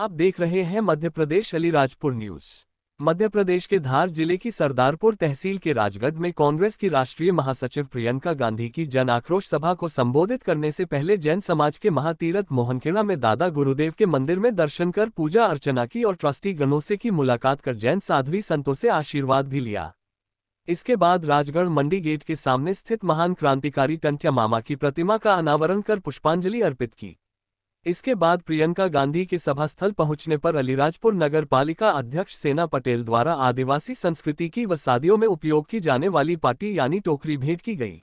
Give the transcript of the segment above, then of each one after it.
आप देख रहे हैं मध्य प्रदेश अलीराजपुर न्यूज। मध्य प्रदेश के धार जिले की सरदारपुर तहसील के राजगढ़ में कांग्रेस की राष्ट्रीय महासचिव प्रियंका गांधी की जन आक्रोश सभा को संबोधित करने से पहले जैन समाज के महातीरथ मोहनखेड़ा में दादा गुरुदेव के मंदिर में दर्शन कर पूजा अर्चना की और ट्रस्टी गणों से की मुलाकात कर जैन साध्वी संतों से आशीर्वाद भी लिया। इसके बाद राजगढ़ मंडी गेट के सामने स्थित महान क्रांतिकारी टंट्या मामा की प्रतिमा का अनावरण कर पुष्पांजलि अर्पित की। इसके बाद प्रियंका गांधी के सभा स्थल पहुंचने पर अलीराजपुर नगर पालिका अध्यक्ष सेना पटेल द्वारा आदिवासी संस्कृति की व शादियों में उपयोग की जाने वाली पाटी यानी टोकरी भेंट की गई।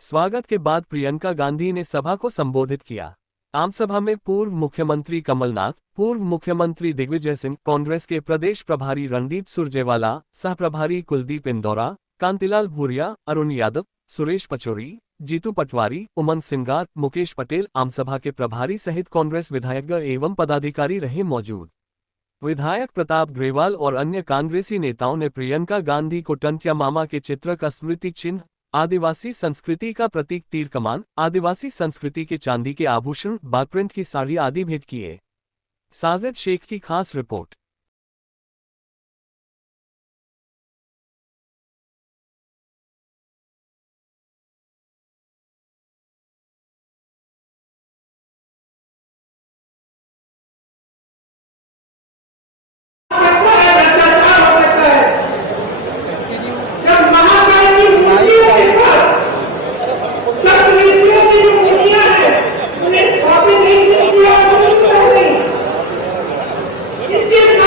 स्वागत के बाद प्रियंका गांधी ने सभा को संबोधित किया। आमसभा में पूर्व मुख्यमंत्री कमलनाथ, पूर्व मुख्यमंत्री दिग्विजय सिंह, कांग्रेस के प्रदेश प्रभारी रणदीप सुरजेवाला, सह प्रभारी कुलदीप इंदौरा, कांतिलाल भूरिया, अरुण यादव, सुरेश पचौरी, जीतू पटवारी, उमंग सिंगार, मुकेश पटेल आमसभा के प्रभारी सहित कांग्रेस विधायकगण एवं पदाधिकारी रहे मौजूद। विधायक प्रताप ग्रेवाल और अन्य कांग्रेसी नेताओं ने प्रियंका गांधी को टंट्या मामा के चित्र का स्मृति चिन्ह, आदिवासी संस्कृति का प्रतीक तीर कमान, आदिवासी संस्कृति के चांदी के आभूषण, बागप्रिंट की साड़ी आदि भेंट किए। साजिद शेख की खास रिपोर्ट। Yes.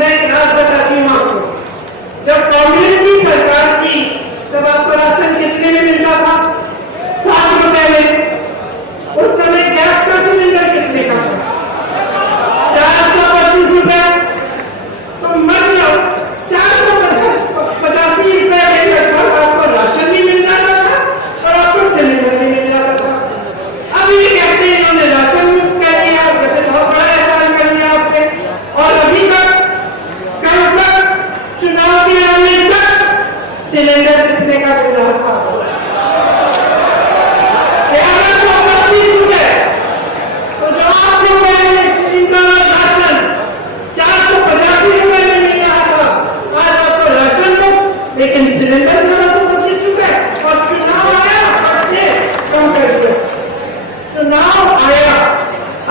मैं एक रात बताती हूँ आपको। जब कांग्रेस की सरकार थी तब आपको राशन कितने में मिलता था? 7 रुपए में। उस समय गैस का सिलेंडर कितने का था? 425 रुपए। तो मान लो 485 रुपए में लगभग आपको राशन भी मिल जाता था और आपको सिलेंडर भी मिल जाता था। अब ये कहते हैं इन्होंने राशन मुक्त कर दिया, जैसे बहुत बड़ा एहसान कर दिया आपने, और अभी तक कल तक चुनाव के आने तक सिलेंडर कितने का मिल रहा था? 1125 रुपए। तो जो 8 रुपए में सिलेंडर और राशन 485 रुपए में मिल रहा था, आज आपको राशन मुक्त लेकिन सिलेंडर 1225 रुपए। और चुनाव आया बच्चे कम कर दिया। चुनाव आया,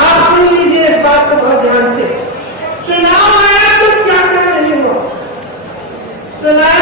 आप सुन लीजिए इस बात को बहुत ध्यान से। चुनाव आया तो क्या क्या नहीं हुआ? चुनाव